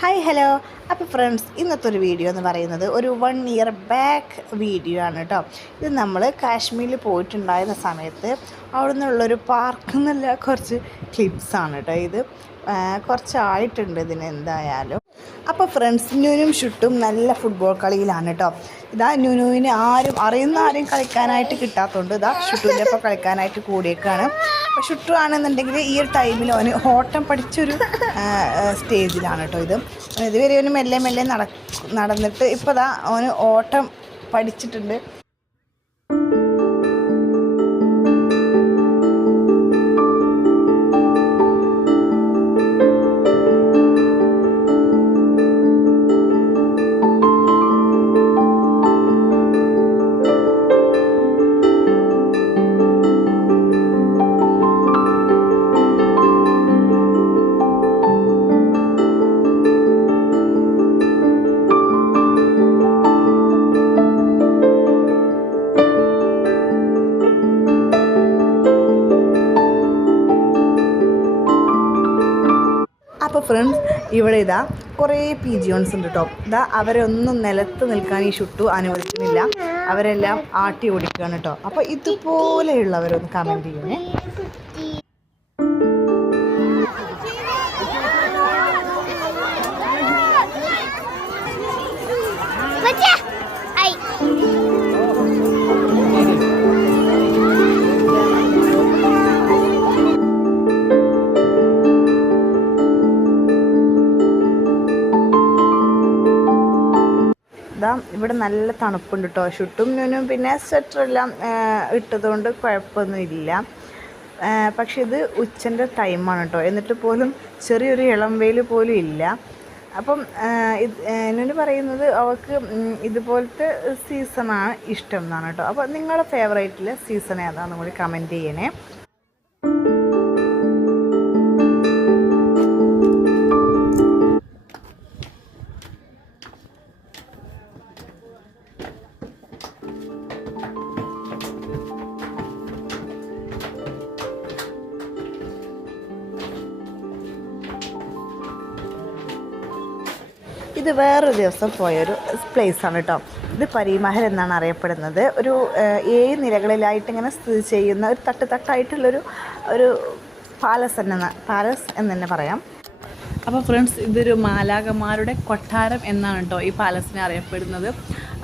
Hi hello. അപ്പോൾ friends, ഇന്നത്തെ ഒരു വീഡിയോ എന്ന് പറയുന്നത് ഒരു 1 ഇയർ ബാക്ക് വീഡിയോ ആണ് കേട്ടോ. ഇത് നമ്മൾ കാശ്മീരിൽ പോയിട്ടുണ്ടായിരുന്ന സമയത്ത് അവിടെ നിന്നുള്ളൊരു പാർക്കിൽ നിന്നുള്ള കുറച്ച് ക്ലിപ്സാണ് കേട്ടോ. ഇത് കുറച്ചായിട്ടുണ്ട് ഇതിന് എന്തായാലും. അപ്പോൾ ഫ്രണ്ട്സ്, ന്യൂനും ഷുട്ടും നല്ല ഫുട്ബോൾ കളിയിലാണ് കേട്ടോ. ഇതാ ന്യൂനുവിന് ആരും കളിക്കാനായിട്ട് കിട്ടാത്തതുകൊണ്ട് ഇതാ ഷുട്ടുവിൻ്റെ ഒപ്പം കളിക്കാനായിട്ട് കൂടിയേക്കാണ്. അപ്പോൾ ഷുട്ടു ആണെന്നുണ്ടെങ്കിൽ ഈ ഒരു ടൈമിൽ അവന് ഓട്ടം പഠിച്ചൊരു സ്റ്റേജിലാണ് കേട്ടോ. ഇതുവരെ അവന് മെല്ലെ മെല്ലെ നടന്നിട്ട് ഇപ്പോൾ ഇതാ അവന് ഓട്ടം പഠിച്ചിട്ടുണ്ട്. അപ്പോൾ ഫ്രണ്ട്സ്, ഇവിടെ ഇതാ കുറേ പിജിയോൺസ് ഉണ്ട് കേട്ടോ. ഇതാ അവരെ ഒന്നും നിലത്ത് നിൽക്കാൻ ഈ ഷുട്ടു അനുവദിക്കുന്നില്ല. അവരെല്ലാം ആട്ടി ഓടിക്കുകയാണ് കേട്ടോ. അപ്പോൾ ഇതുപോലെയുള്ളവരൊന്ന് കമൻറ്റ് ചെയ്യണേ. ഇവിടെ നല്ല തണുപ്പുണ്ട് കേട്ടോ. ഷുട്ടും ന്യൂനും പിന്നെ സ്വെറ്ററെല്ലാം ഇട്ടതുകൊണ്ട് കുഴപ്പമൊന്നുമില്ല. പക്ഷെ ഇത് ഉച്ചൻ്റെ ടൈമാണ് കേട്ടോ. എന്നിട്ട് പോലും ചെറിയൊരു ഇളം വെയിൽ പോലും ഇല്ല. അപ്പം ന്യൂന് പറയുന്നത് അവൾക്ക് ഇതുപോലത്തെ സീസണാണ് ഇഷ്ടം എന്നാണ് കേട്ടോ. അപ്പോൾ നിങ്ങളുടെ ഫേവറേറ്റിലെ സീസൺ ഏതാണെന്ന് കൂടി കമൻറ്റ് ചെയ്യണേ. ഇത് വേറൊരു ദിവസം പോയൊരു പ്ലേസാണ് കേട്ടോ. ഇത് പരീമഹൽ എന്നാണ് അറിയപ്പെടുന്നത്. ഒരു 7 നിലകളിലായിട്ട് ഇങ്ങനെ സ്ഥിതി ചെയ്യുന്ന ഒരു തട്ടായിട്ടുള്ളൊരു പാലസ് എന്ന് തന്നെ പറയാം. അപ്പോൾ ഫ്രണ്ട്സ്, ഇതൊരു മാലാഖമാരുടെ കൊട്ടാരം എന്നാണ് കേട്ടോ ഈ പാലസിനെ അറിയപ്പെടുന്നത്.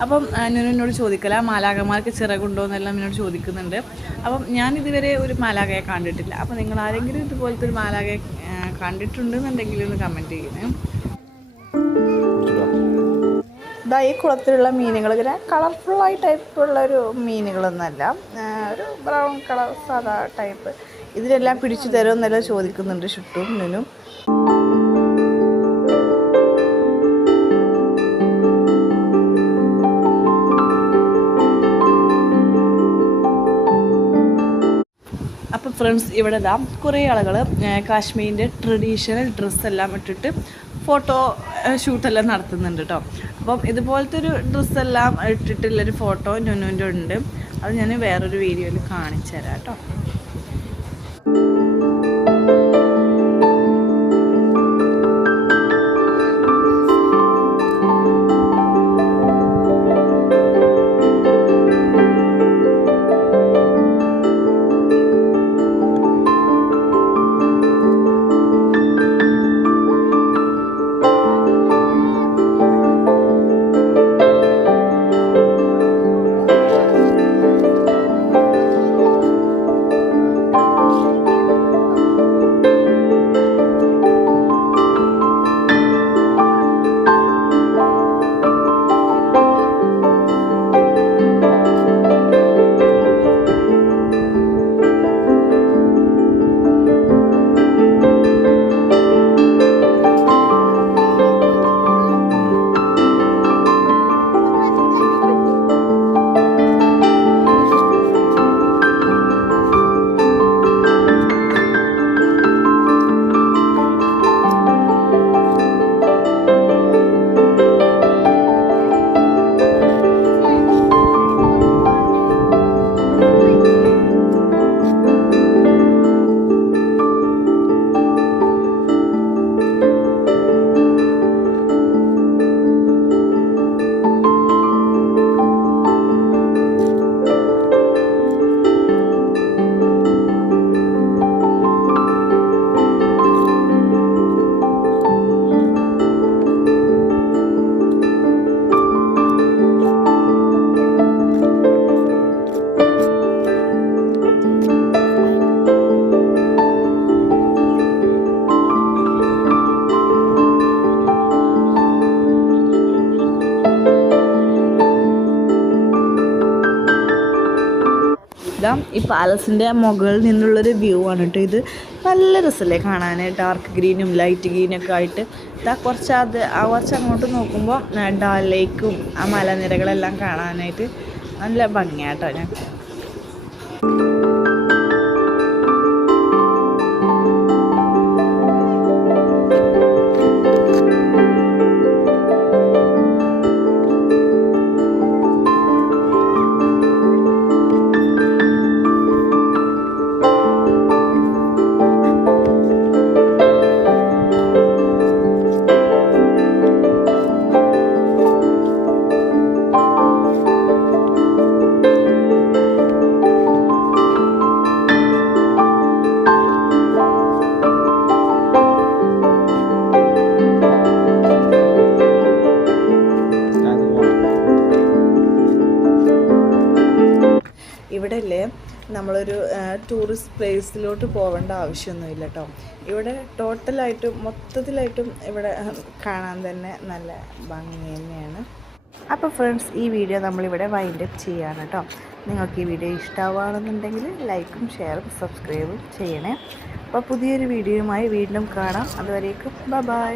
അപ്പം എന്നോട് ചോദിക്കല മാലാഖമാർക്ക് ചിറകുണ്ടോ എന്നെല്ലാം എന്നോട് ചോദിക്കുന്നുണ്ട്. അപ്പം ഞാൻ ഇതുവരെ ഒരു മാലാഖയെ കണ്ടിട്ടില്ല. അപ്പോൾ നിങ്ങൾ ആരെങ്കിലും ഇതുപോലത്തെ ഒരു മാലാഖയെ കണ്ടിട്ടുണ്ടെന്നുണ്ടെങ്കിൽ ഒന്ന് കമൻറ്റ് ചെയ്യണേ. ഈ കുളത്തിലുള്ള മീനുകൾ ഇങ്ങനെ കളർഫുള്ളായി ടൈപ്പുള്ളൊരു മീനുകളൊന്നുമല്ല, ഒരു ബ്രൗൺ കളർ സാധാ ടൈപ്പ്. ഇതിനെല്ലാം പിടിച്ചു തരുമെന്നെല്ലാം ചോദിക്കുന്നുണ്ട് ഷുട്ടും ന്യൂനും. അപ്പോൾ ഫ്രണ്ട്സ്, ഇവിടെ കുറേ ആളുകൾ കാശ്മീരിൻ്റെ ട്രഡീഷണൽ ഡ്രസ്സെല്ലാം ഇട്ടിട്ട് ഫോട്ടോ ഷൂട്ടെല്ലാം നടത്തുന്നുണ്ട് കേട്ടോ. അപ്പം ഇതുപോലത്തെ ഒരു ഡ്രസ്സെല്ലാം ഇട്ടിട്ടുള്ളൊരു ഫോട്ടോ ന്യൂനുവിൻ്റെ ഉണ്ട്. അത് ഞാൻ വേറൊരു വീഡിയോയിൽ കാണിച്ചു തരാം കേട്ടോ. ഈ പാലസിൻ്റെ മുകളിൽ നിന്നുള്ളൊരു വ്യൂ ആണ് കേട്ടോ ഇത്. നല്ല രസമല്ലേ കാണാൻ, ഡാർക്ക് ഗ്രീനും ലൈറ്റ് ഗ്രീനൊക്കെ ആയിട്ട്. ഇതാ കുറച്ച് അങ്ങോട്ട് നോക്കുമ്പോൾ ഡാൽ ലേക്കും ആ മലനിരകളെല്ലാം കാണാനായിട്ട് നല്ല ഭംഗിയാട്ടോ. ഞാൻ ഇവിടെ അല്ലേ നമ്മളൊരു ടൂറിസ്റ്റ് പ്ലേസിലോട്ട് പോകേണ്ട ആവശ്യമൊന്നുമില്ല കേട്ടോ. ഇവിടെ മൊത്തത്തിലായിട്ടും ഇവിടെ കാണാൻ തന്നെ നല്ല ഭംഗി തന്നെയാണ്. അപ്പോൾ ഫ്രണ്ട്സ്, ഈ വീഡിയോ നമ്മളിവിടെ വൈൻഡ് അപ്പ് ചെയ്യാണ് കേട്ടോ. നിങ്ങൾക്ക് ഈ വീഡിയോ ഇഷ്ടമാവുകയാണെന്നുണ്ടെങ്കിൽ ലൈക്കും ഷെയറും സബ്സ്ക്രൈബും ചെയ്യണേ. അപ്പോൾ പുതിയൊരു വീഡിയോയുമായി വീണ്ടും കാണാം. അതുവരേക്കും ബൈ.